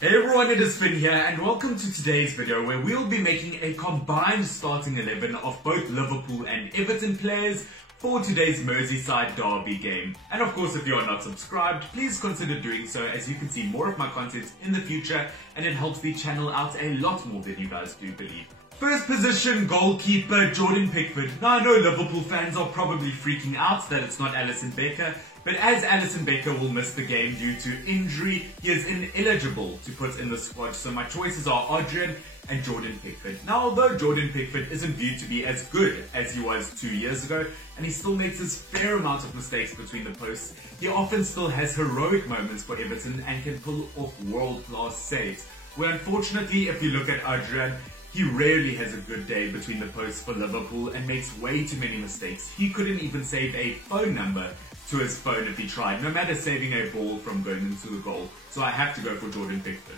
Hey everyone, it is Finn here and welcome to today's video where we'll be making a combined starting 11 of both Liverpool and Everton players for today's Merseyside derby game. And of course, if you are not subscribed, please consider doing so as you can see more of my content in the future and it helps the channel out a lot more than you guys do believe. First position goalkeeper Jordan Pickford. Now I know Liverpool fans are probably freaking out that it's not Alisson Becker, but as Alisson Becker will miss the game due to injury, he is ineligible to put in the squad. So my choices are Adrian and Jordan Pickford. Now although Jordan Pickford isn't viewed to be as good as he was 2 years ago, and he still makes his fair amount of mistakes between the posts, he often still has heroic moments for Everton and can pull off world-class saves. Where unfortunately, if you look at Adrian, he rarely has a good day between the posts for Liverpool and makes way too many mistakes. He couldn't even save a phone number to his phone if he tried, no matter saving a ball from going into the goal. So I have to go for Jordan Pickford.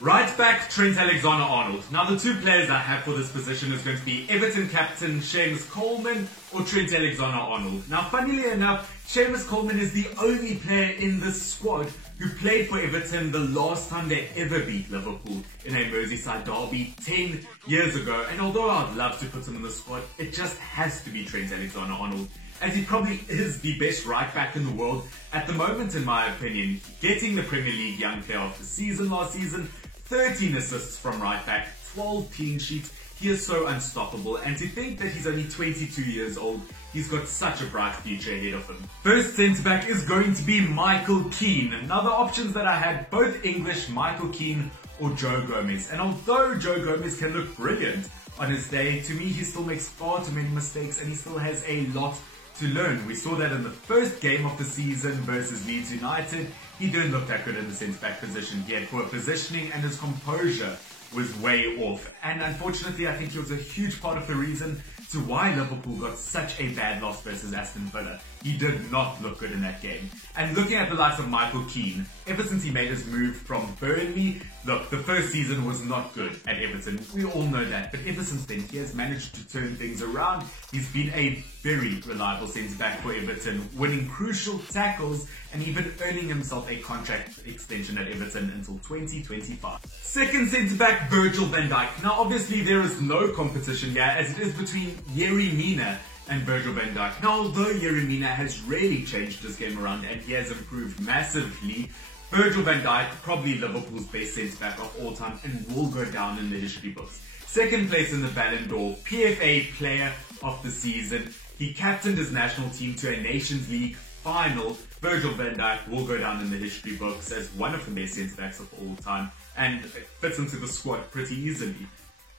Right back, Trent Alexander-Arnold. Now the two players I have for this position is going to be Everton captain Seamus Coleman or Trent Alexander-Arnold. Now funnily enough, Seamus Coleman is the only player in this squad who played for Everton the last time they ever beat Liverpool in a Merseyside derby 10 years ago. And although I'd love to put him in the squad, it just has to be Trent Alexander-Arnold, as he probably is the best right back in the world at the moment in my opinion, getting the Premier League Young Player of the Season last season, 13 assists from right back, 12 clean sheets. He is so unstoppable, and to think that he's only 22 years old, he's got such a bright future ahead of him. First centre back is going to be Michael Keane. Now the options that I had, both English, Michael Keane or Joe Gomez. And although Joe Gomez can look brilliant on his day, to me he still makes far too many mistakes and he still has a lot to learn. We saw that in the first game of the season versus Leeds United. He didn't look that good in the centre-back position. He had poor positioning and his composure was way off. And unfortunately, I think he was a huge part of the reason to why Liverpool got such a bad loss versus Aston Villa. He did not look good in that game. And looking at the likes of Michael Keane, ever since he made his move from Burnley, look, the first season was not good at Everton. We all know that. But ever since then, he has managed to turn things around. He's been a very reliable centre-back for Everton, winning crucial tackles and even earning himself a contract extension at Everton until 2025. Second centre-back, Virgil van Dijk. Now obviously there is no competition here as it is between Yerry Mina and Virgil van Dijk. Now although Yerry Mina has really changed his game around and he has improved massively, Virgil van Dijk, probably Liverpool's best centre-back of all time and will go down in the history books. Second place in the Ballon d'Or, PFA Player of the Season. He captained his national team to a Nations League final. Virgil van Dijk will go down in the history books as one of the best centre-backs of all time and fits into the squad pretty easily.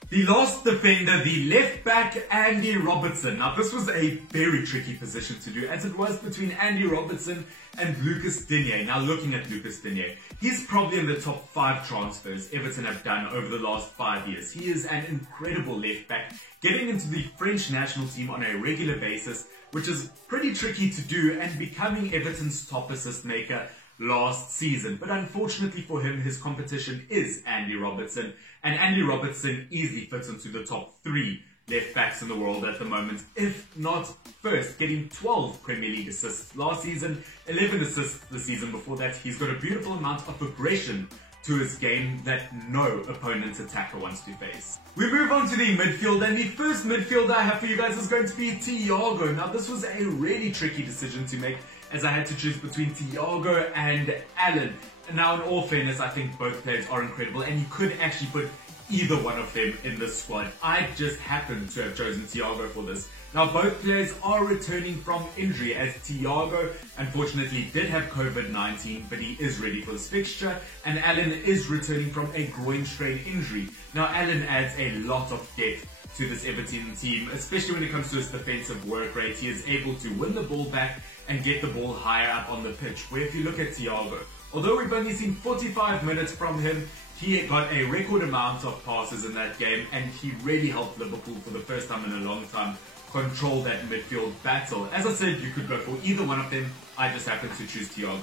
The last defender, the left back, Andy Robertson. Now this was a very tricky position to do as it was between Andy Robertson and Lucas Digne. Now looking at Lucas Digne, he's probably in the top 5 transfers Everton have done over the last 5 years. He is an incredible left back, getting into the French national team on a regular basis, which is pretty tricky to do, and becoming Everton's top assist maker last season. But unfortunately for him, his competition is Andy Robertson, and Andy Robertson easily fits into the top 3 left backs in the world at the moment, if not first, getting 12 Premier League assists last season, 11 assists the season before that. He's got a beautiful amount of aggression to his game that no opponent's attacker wants to face. We move on to the midfield, and the first midfielder I have for you guys is going to be Thiago. Now this was a really tricky decision to make as I had to choose between Thiago and Allen. Now in all fairness, I think both players are incredible and you could actually put either one of them in this squad. I just happened to have chosen Thiago for this. Now both players are returning from injury, as Thiago unfortunately did have COVID-19, but he is ready for this fixture, and Allen is returning from a groin strain injury. Now Allen adds a lot of depth to this Everton team, especially when it comes to his defensive work rate. He is able to win the ball back and get the ball higher up on the pitch, where if you look at Thiago, although we've only seen 45 minutes from him, he got a record amount of passes in that game and he really helped Liverpool for the first time in a long time control that midfield battle. As I said, you could go for either one of them. I just happened to choose Thiago.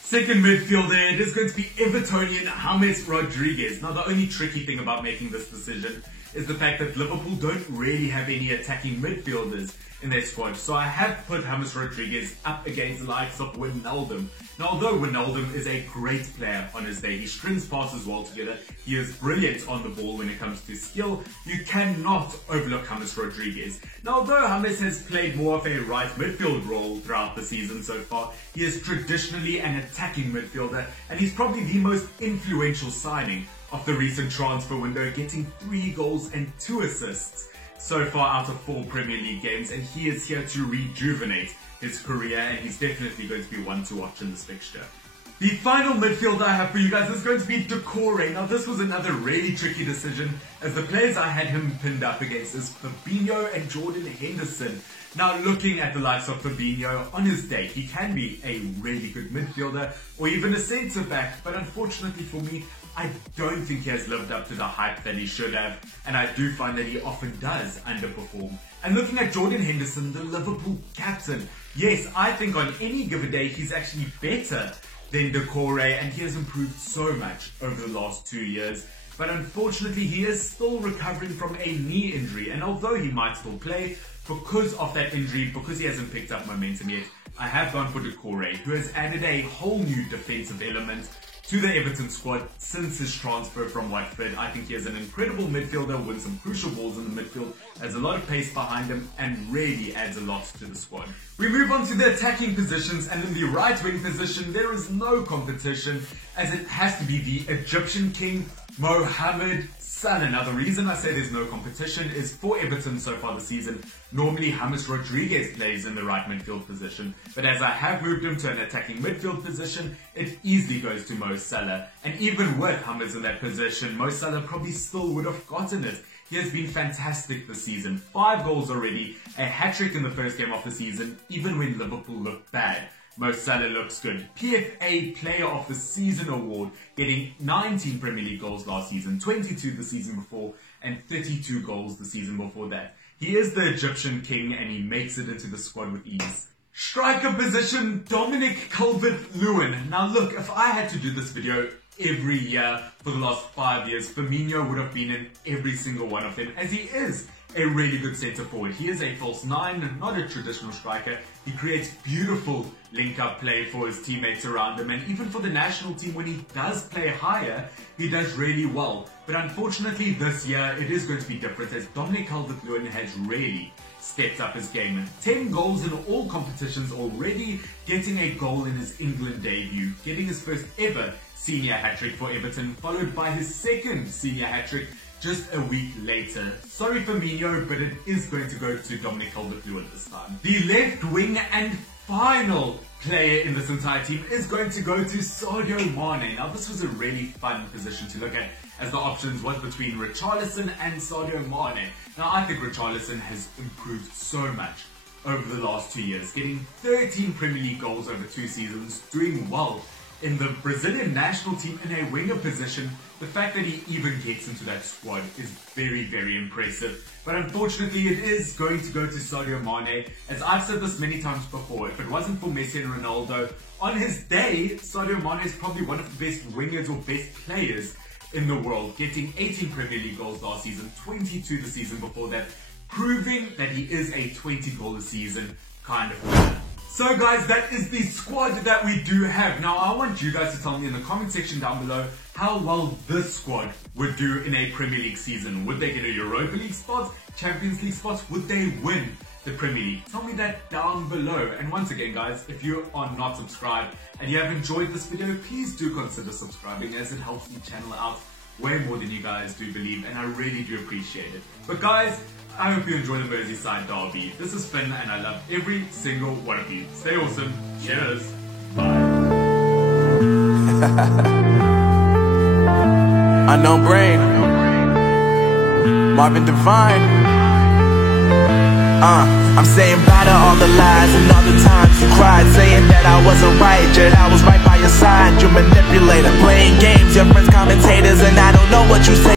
Second midfielder, it is going to be Evertonian James Rodriguez. Now the only tricky thing about making this decision is the fact that Liverpool don't really have any attacking midfielders in their squad. So I have put James Rodriguez up against the likes of Wijnaldum. Now, although Wijnaldum is a great player on his day, he strings passes well together, he is brilliant on the ball when it comes to skill, you cannot overlook James Rodriguez. Now, although James has played more of a right midfield role throughout the season so far, he is traditionally an attacking midfielder, and he's probably the most influential signing of the recent transfer window, getting 3 goals and 2 assists so far out of 4 Premier League games, and he is here to rejuvenate his career, and he's definitely going to be one to watch in this fixture. The final midfielder I have for you guys is going to be Doucouré. Now, this was another really tricky decision, as the players I had him pinned up against is Fabinho and Jordan Henderson. Now, looking at the likes of Fabinho, on his day, he can be a really good midfielder or even a centre-back, but unfortunately for me, I don't think he has lived up to the hype that he should have, and I do find that he often does underperform. And looking at Jordan Henderson, the Liverpool captain, yes, I think on any given day he's actually better than Doucouré, and he has improved so much over the last 2 years. But unfortunately, he is still recovering from a knee injury, and although he might still play, because of that injury, because he hasn't picked up momentum yet, I have gone for Doucouré, who has added a whole new defensive element to the Everton squad since his transfer from Watford. I think he is an incredible midfielder, wins some crucial balls in the midfield, has a lot of pace behind him, and really adds a lot to the squad. We move on to the attacking positions, and in the right wing position, there is no competition, as it has to be the Egyptian king, Mohamed Salah. Now, the reason I say there's no competition is for Everton so far this season, normally James Rodriguez plays in the right midfield position, but as I have moved him to an attacking midfield position, it easily goes to Mo Salah. And even with James in that position, Mo Salah probably still would have gotten it. He has been fantastic this season. 5 goals already, a hat-trick in the first game of the season, even when Liverpool looked bad. Mo Salah looks good. PFA Player of the Season award, getting 19 Premier League goals last season, 22 the season before, and 32 goals the season before that. He is the Egyptian king, and he makes it into the squad with ease. Striker position, Dominic Calvert-Lewin. Now look, if I had to do this video every year for the last 5 years, Firmino would have been in every single one of them, as he is a really good centre forward. He is a false 9, not a traditional striker. He creates beautiful link-up play for his teammates around him, and even for the national team, when he does play higher, he does really well. But unfortunately this year, it is going to be different, as Dominic Calvert-Lewin has really stepped up his game. 10 goals in all competitions already, getting a goal in his England debut, getting his first ever senior hat-trick for Everton, followed by his second senior hat-trick just a week later. Sorry Firmino, but it is going to go to Dominic Calvert-Lewin this time. The left wing and final player in this entire team is going to go to Sadio Mane. Now, this was a really fun position to look at, as the options was between Richarlison and Sadio Mane. Now, I think Richarlison has improved so much over the last 2 years, getting 13 Premier League goals over 2 seasons, doing well in the Brazilian national team in a winger position. The fact that he even gets into that squad is very, very impressive. But unfortunately, it is going to go to Sadio Mane. As I've said this many times before, if it wasn't for Messi and Ronaldo, on his day, Sadio Mane is probably one of the best wingers or best players in the world, getting 18 Premier League goals last season, 22 the season before that, proving that he is a 20-goal a season kind of player. So guys, that is the squad that we do have. Now I want you guys to tell me in the comment section down below how well this squad would do in a Premier League season. Would they get a Europa League spot, Champions League spot? Would they win the Premier League? Tell me that down below. And once again guys, if you are not subscribed and you have enjoyed this video, please do consider subscribing, as it helps the channel out way more than you guys do believe, and I really do appreciate it. But guys, I hope you enjoy the Merseyside derby. This is Finn, and I love every single one of you. Stay awesome. Cheers. Bye. Unknown Brain, Marvin Devine. I'm saying bye to all the lies and all the times you cried, saying that I wasn't right, yet I was right by your side. You manipulator, playing games, your friends commentators, and I don't know what you say.